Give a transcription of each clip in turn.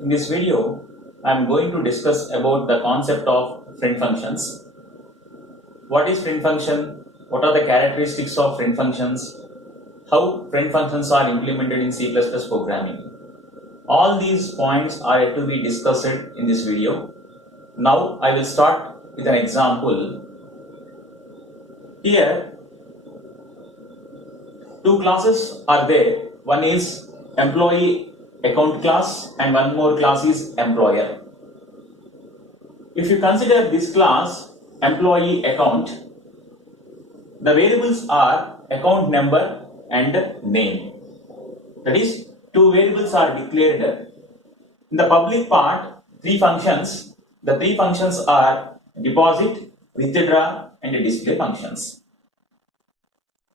In this video, I am going to discuss about the concept of friend functions. What is friend function? What are the characteristics of friend functions? How friend functions are implemented in C++ programming. All these points are yet to be discussed in this video. Now I will start with an example. Here, two classes are there. One is employee account class and one more class is employer. If you consider this class employee account, the variables are account number and name. That is, two variables are declared. In the public part, three functions. The three functions are deposit, withdraw and display functions.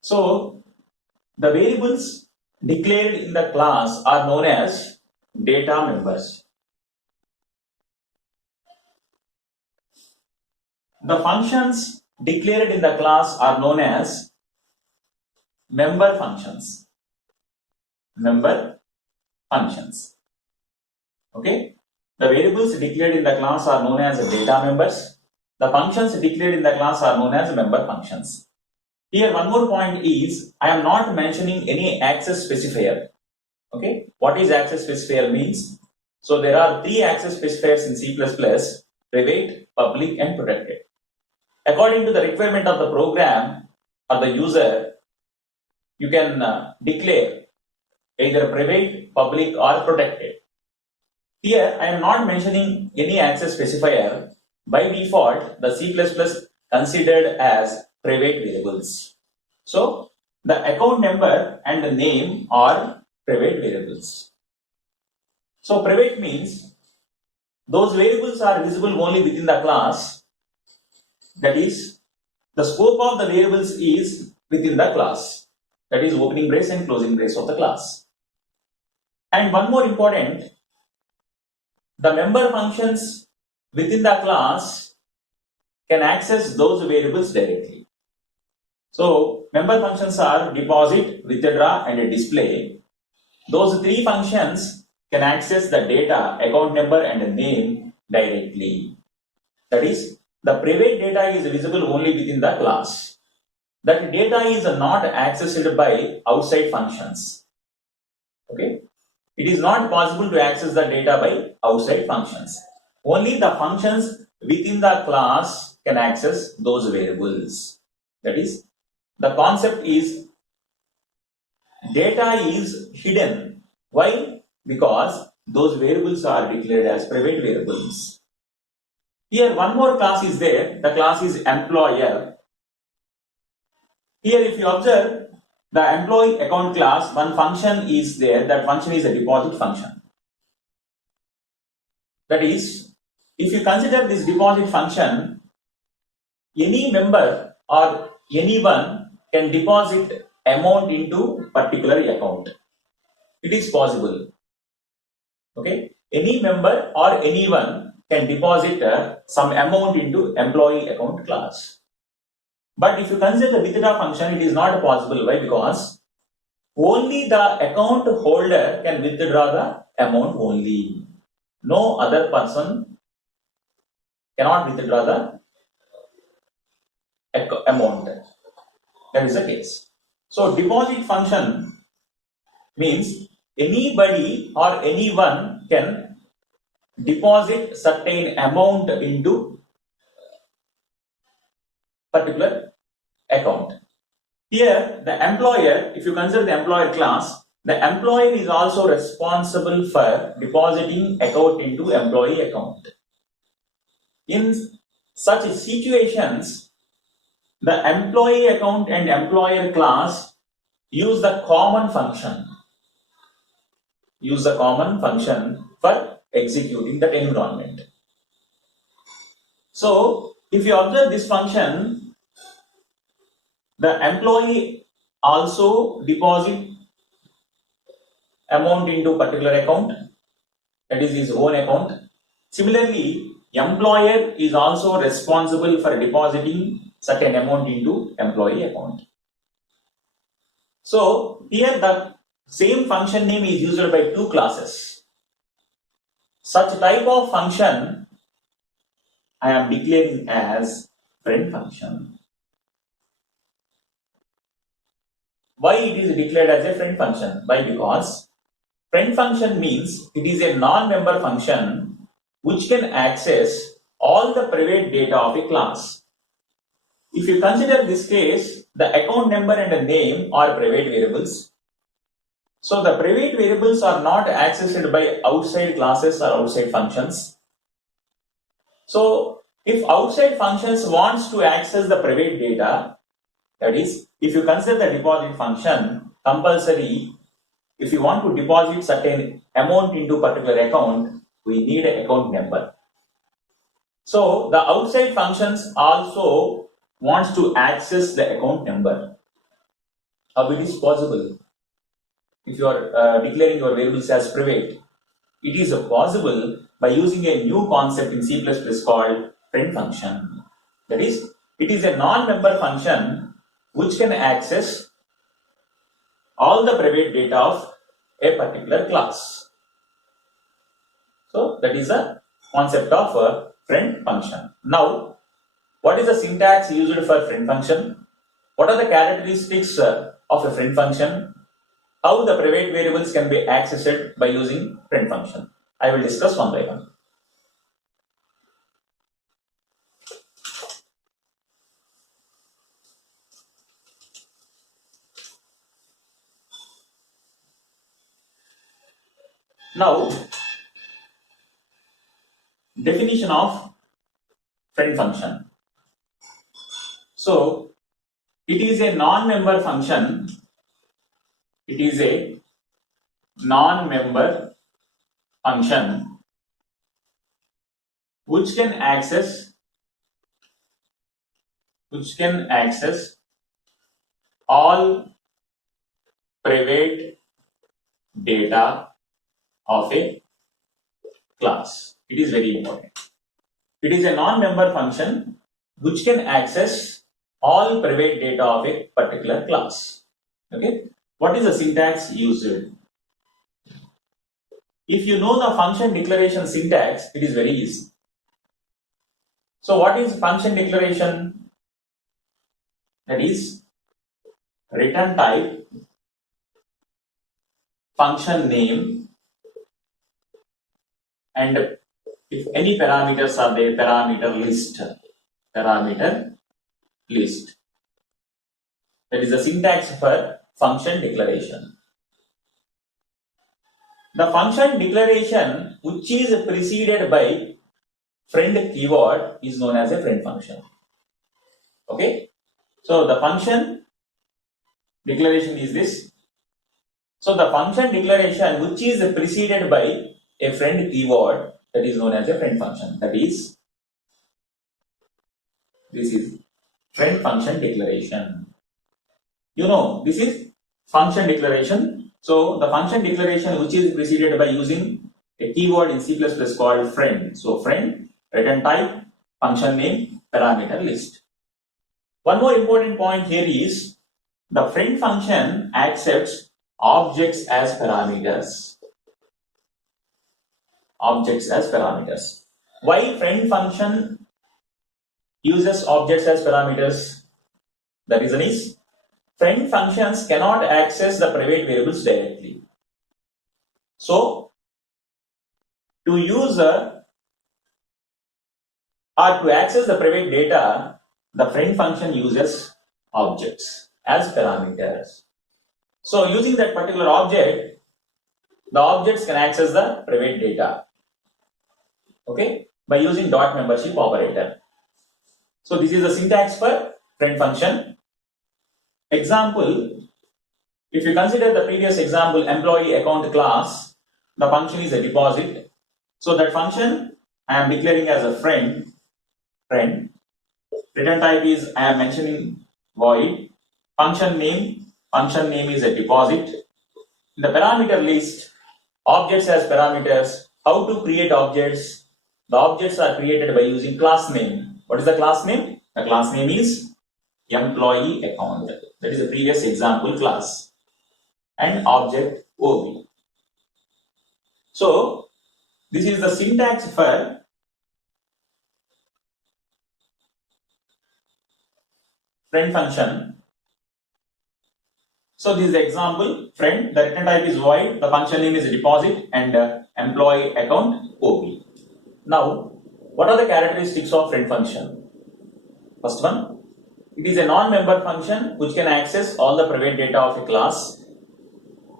So, the variables declared in the class are known as data members. The functions declared in the class are known as member functions. Member functions. Okay? The variables declared in the class are known as data members. The functions declared in the class are known as member functions. Here one more point is, I am not mentioning any access specifier. Okay, what is access specifier means? So there are three access specifiers in C++, private, public and protected. According to the requirement of the program or the user, you can declare either private, public or protected. Here I am not mentioning any access specifier. By default, the C++ considered as private variables. So the account number and the name are private variables. So private means those variables are visible only within the class. That is, the scope of the variables is within the class. That is opening brace and closing brace of the class. And one more important, the member functions within the class can access those variables directly. So member functions are deposit, withdraw and display. Those three functions can access the data, account number and name directly. That is, the private data is visible only within the class. That data is not accessed by outside functions. Okay? It is not possible to access the data by outside functions. Only the functions within the class can access those variables. That is, the concept is data is hidden. Why? Because those variables are declared as private variables. Here one more class is there. The class is employer. Here if you observe, the employee account class, one function is there. That function is a deposit function. That is, if you consider this deposit function, any member or anyone can deposit amount into particular account. It is possible. Okay? Any member or anyone can deposit some amount into employee account class. But if you consider the withdraw function, it is not possible. Why? Because only the account holder can withdraw the amount only. No other person cannot withdraw the amount. That is the case. So deposit function means anybody or anyone can deposit certain amount into particular account. Here the employer, if you consider the employer class, the employer is also responsible for depositing account into employee account. In such situations, the employee account and employer class use the common function. Use the common function for executing that environment. So, if you observe this function, the employee also deposit amount into particular account, that is his own account. Similarly, employer is also responsible for depositing certain amount into employee account. So here the same function name is used by two classes. Such type of function I am declaring as friend function. Why it is declared as a friend function? Why? Because friend function means it is a non-member function which can access all the private data of a class. If you consider this case, the account number and the name are private variables. So the private variables are not accessed by outside classes or outside functions. So if outside functions wants to access the private data, that is, if you consider the deposit function, compulsory, if you want to deposit certain amount into particular account, we need an account number. So the outside functions also wants to access the account number. How it is possible? If you are declaring your variables as private, it is possible by using a new concept in C++ called friend function. That is, it is a non-member function which can access all the private data of a particular class. So that is the concept of a friend function. Now, what is the syntax used for friend function? What are the characteristics of a friend function? How the private variables can be accessed by using friend function? I will discuss one by one. Now, definition of friend function. So, it is a non-member function. It is a non-member function which can access all private data of a class. It is very important. It is a non-member function which can access all private data of a particular class. Okay. What is the syntax used? If you know the function declaration syntax, it is very easy. So what is function declaration? That is return type, function name, and if any parameters are there, parameter list. That is the syntax for function declaration. The function declaration which is preceded by friend keyword is known as a friend function. Okay. So the function declaration is this. So the function declaration which is preceded by a friend keyword, that is known as a friend function. That is, this is friend function declaration. You know, this is function declaration. So the function declaration which is preceded by using a keyword in C++ called friend. So friend, return type, function name, parameter list. One more important point here is the friend function accepts objects as parameters. Why friend function uses objects as parameters? The reason is friend functions cannot access the private variables directly. So to use or to access the private data, the friend function uses objects as parameters. So using that particular object, the objects can access the private data. Okay, by using dot membership operator. So this is the syntax for friend function. Example, if you consider the previous example, employee account class, the function is a deposit. So that function I am declaring as a friend. Return type is I am mentioning void. Function name is a deposit. In the parameter list, objects as parameters. How to create objects? The objects are created by using class name. What is the class name? The class name is employee account. That is the previous example class. And object OB. So This is the syntax for friend function. So this is the example, friend, the return type is void, the function name is deposit and employee account OP. Now, what are the characteristics of friend function? First one, it is a non-member function which can access all the private data of a class,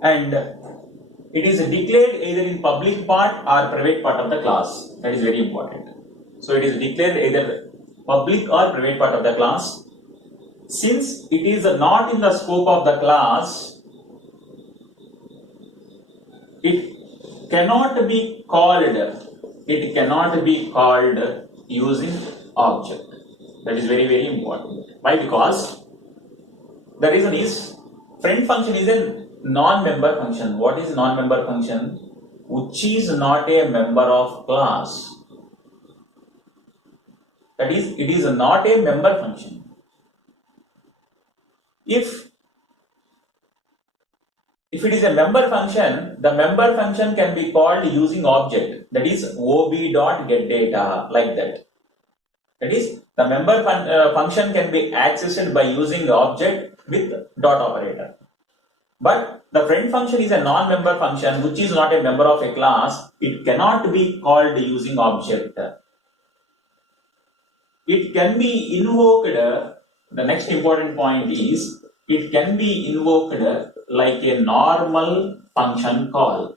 and it is declared either in public part or private part of the class. That is very important. So it is declared either public or private part of the class. Since it is not in the scope of the class, it cannot be called using object. That is very, very important. Why? Because the reason is friend function is a non-member function. What is non-member function? Which is not a member of class. That is, it is not a member function. If it is a member function, the member function can be called using object, that is ob.getData, like that. That is, the member function can be accessed by using object with dot operator. But the friend function is a non-member function which is not a member of a class. It cannot be called using object. It can be invoked. The next important point is it can be invoked like a normal function call.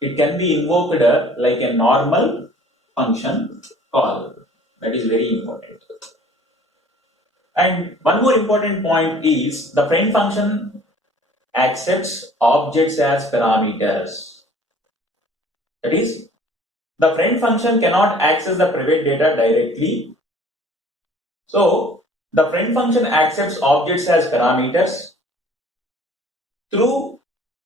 It can be invoked like a normal function call. That is very important. And one more important point is the friend function accepts objects as parameters. That is, the friend function cannot access the private data directly. So, the friend function accepts objects as parameters. Through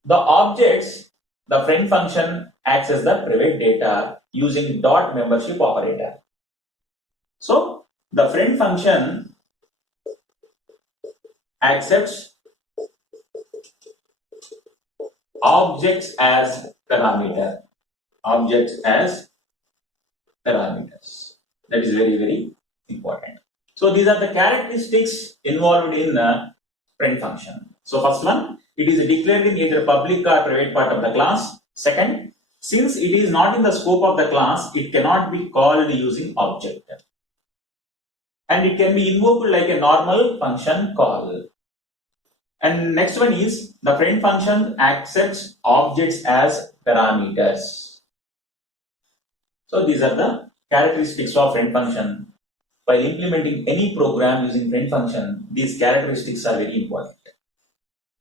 the objects, the friend function accesses the private data using dot membership operator. So, the friend function accepts objects as parameter. Objects as parameters. That is very, very important. So these are the characteristics involved in the friend function. So first one, it is declared in either public or private part of the class. Second, since it is not in the scope of the class, it cannot be called using object. And it can be invoked like a normal function call. And next one is the friend function accepts objects as parameters. So these are the characteristics of friend function. While implementing any program using friend function, these characteristics are very important.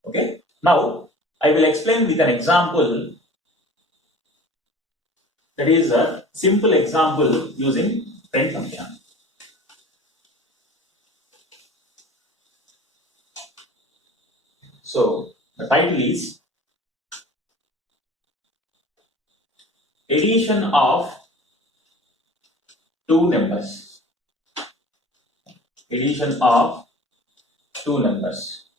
Okay. Now, I will explain with an example. That is a simple example using friend function. So, the title is addition of two numbers. Addition of two numbers.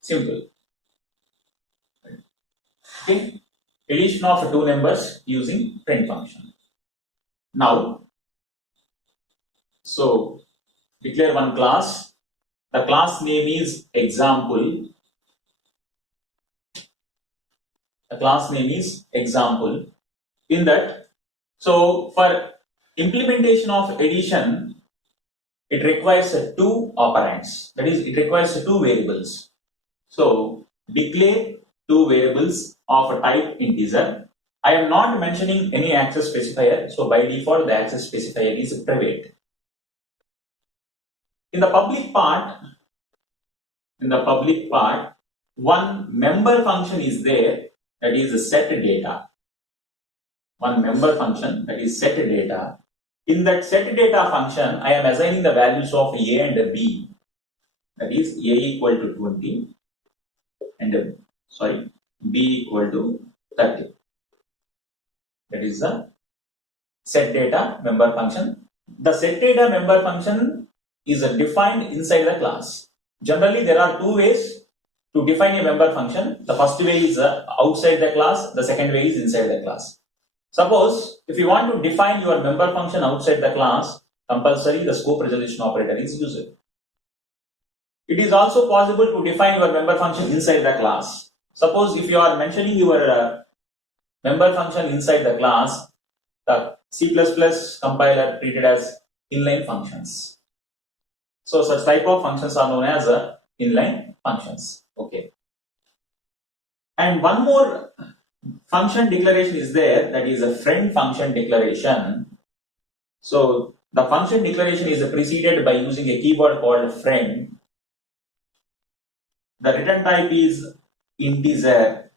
Simple. Okay. Addition of two numbers using friend function. Now, so declare one class. The class name is example. The class name is example. In that, so for implementation of addition, it requires two operands. That is, it requires two variables. So declare two variables of a type integer. I am not mentioning any access specifier. So by default, the access specifier is private. In the public part, one member function is there, that is set data. One member function, that is set data. In that set data function, I am assigning the values of a and b. That is a equal to 20 and b equal to 30. That is the set data member function. The set data member function is defined inside the class. Generally, there are two ways to define a member function, the first way is outside the class, the second way is inside the class. Suppose if you want to define your member function outside the class, compulsory the scope resolution operator is used. It is also possible to define your member function inside the class. Suppose if you are mentioning your member function inside the class, the C++ compiler treated as inline functions. So such type of functions are known as inline functions. Okay. And one more function declaration is there, that is a friend function declaration. So the function declaration is preceded by using a keyword called friend. The return type is integer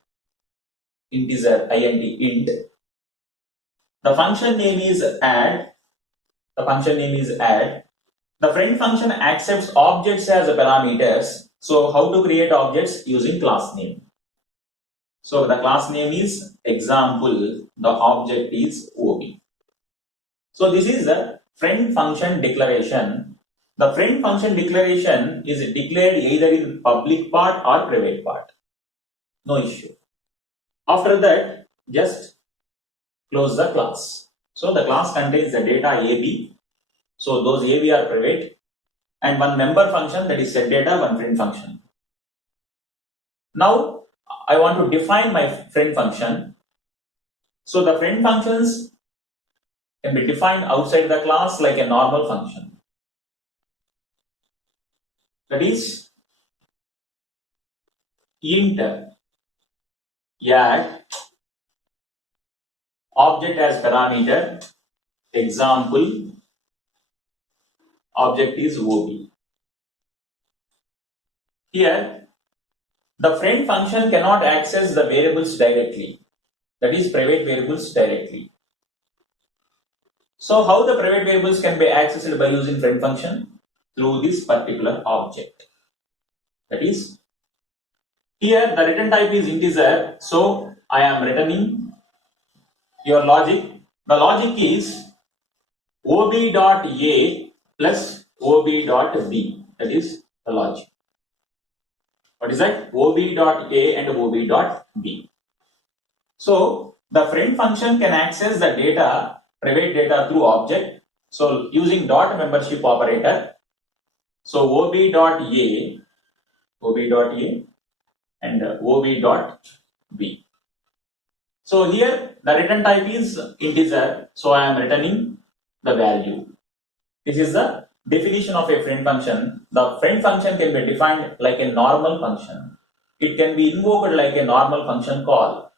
int. The function name is add. The friend function accepts objects as parameters. So how to create objects? Using class name. So the class name is example, the object is OB. So this is the friend function declaration. The friend function declaration is declared either in public part or private part. No issue. After that, just close the class. So the class contains the data AB. So those AB are private, and one member function, that is setData, one friend function. Now I want to define my friend function. So the friend functions can be defined outside the class like a normal function. That is int add object as parameter, example, object is OB. Here, the friend function cannot access the variables directly, that is private variables directly. So how the private variables can be accessed by using friend function? Through this particular object. That is, here the return type is integer, so I am returning your logic. The logic is ob.a plus ob.b. That is the logic. What is that? ob.a and ob.b. So the friend function can access the data, private data, through object. So using dot membership operator. So ob.a and ob.b. So here the return type is integer, so I am returning the value. This is the definition of a friend function. The friend function can be defined like a normal function. It can be invoked like a normal function call.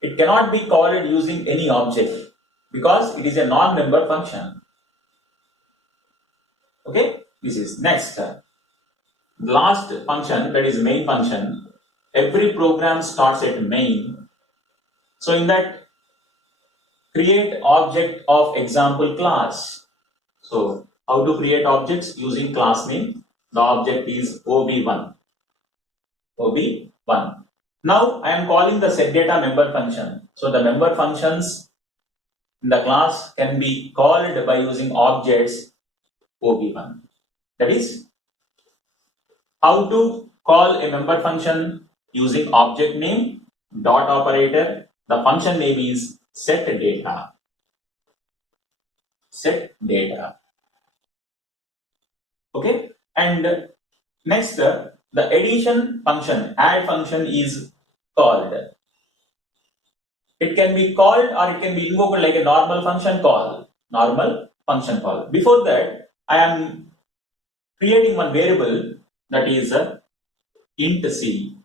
It cannot be called using any object because it is a non-member function. Okay, this is next. Last function, that is main function. Every program starts at main. So in that, create object of example class. So how to create objects? Using class name. The object is ob1. Now I am calling the setData member function. So the member functions in the class can be called by using objects ob1. That is, how to call a member function? Using object name, dot operator. The function name is setData. Okay, and next the addition function, add function is called. It can be called or it can be invoked like a normal function call. Before that, I am creating one variable, that is int c.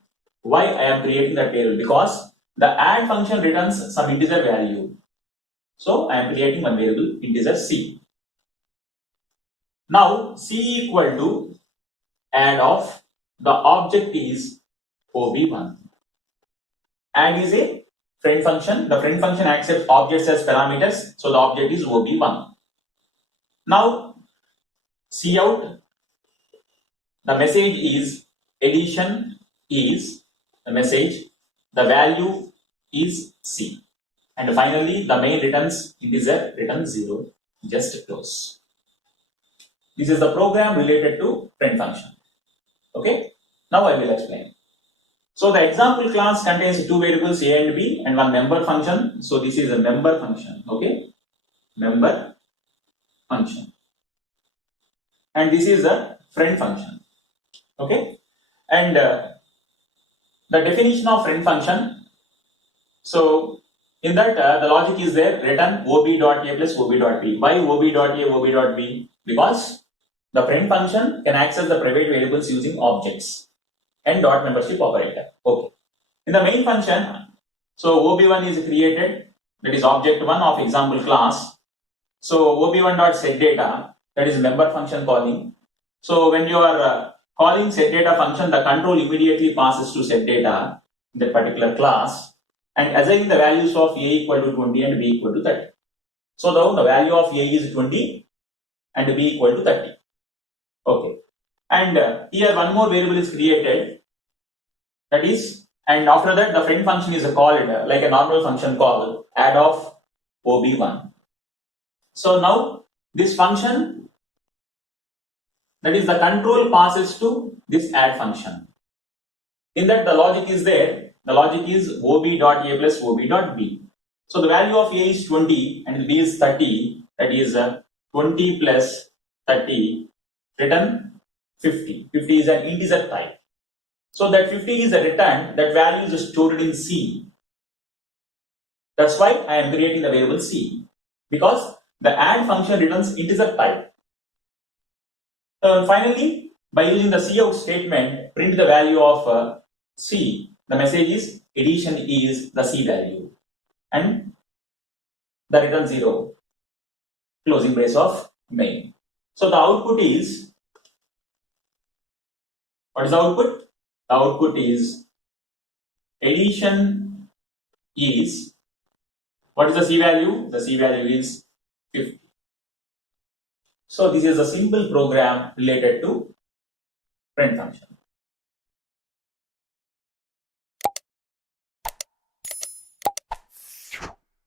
Why I am creating that variable? Because the add function returns some integer value. So I am creating one variable integer c. Now c equal to add of the object is ob1. Add is a friend function. The friend function accepts objects as parameters, so the object is ob1. Now see out. The message is addition is the message. The value is c. And finally, the main returns integer, return 0. Just close. This is the program related to friend function. Okay. Now I will explain. So the example class contains two variables a and b and one member function. So this is a member function, okay? Member function. And this is a friend function, okay? And the definition of friend function. So in that the logic is there, return ob.a plus ob.b. Why ob.a, ob.b? Because the friend function can access the private variables using objects and dot membership operator. Okay. In the main function, so ob1 is created, that is object 1 of example class. So ob1.setData, that is member function calling. So when you are calling setData function, the control immediately passes to setData in that particular class and assigning the values of a equal to 20 and b equal to 30. So now the value of a is 20 and b equal to 30. Okay. And here one more variable is created, that is, and after that the friend function is called like a normal function call add of ob1. So now this function, that is the control passes to this add function. In that the logic is there, the logic is ob.a plus ob.b. So the value of a is 20 and b is 30, that is 20 plus 30 return 50. 50 is an integer type. So that 50 is a return, that value is stored in C. That's why I am creating the variable C, because the add function returns integer type. Finally, by using the cout statement, print the value of C. The message is addition is the C value and the return 0, closing brace of main. So the output is, what is the output? The output is addition is, what is the C value? The C value is 50. So this is a simple program related to friend function.